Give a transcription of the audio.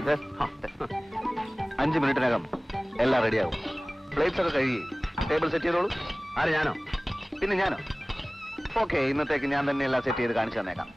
ഇത് 5 മിനിറ്റിനകം എല്ലാം റെഡിയാകും. പ്ലേറ്റ്സ് ഒക്കെ കഴുകി ടേബിൾ സെറ്റ് ചെയ്തോളൂ. ആര്, ഞാനോ? പിന്നെ ഞാനോ? ഓക്കെ, ഇന്നത്തേക്ക് ഞാൻ തന്നെ എല്ലാം സെറ്റ് ചെയ്ത് കാണിച്ചു തന്നേക്കാം.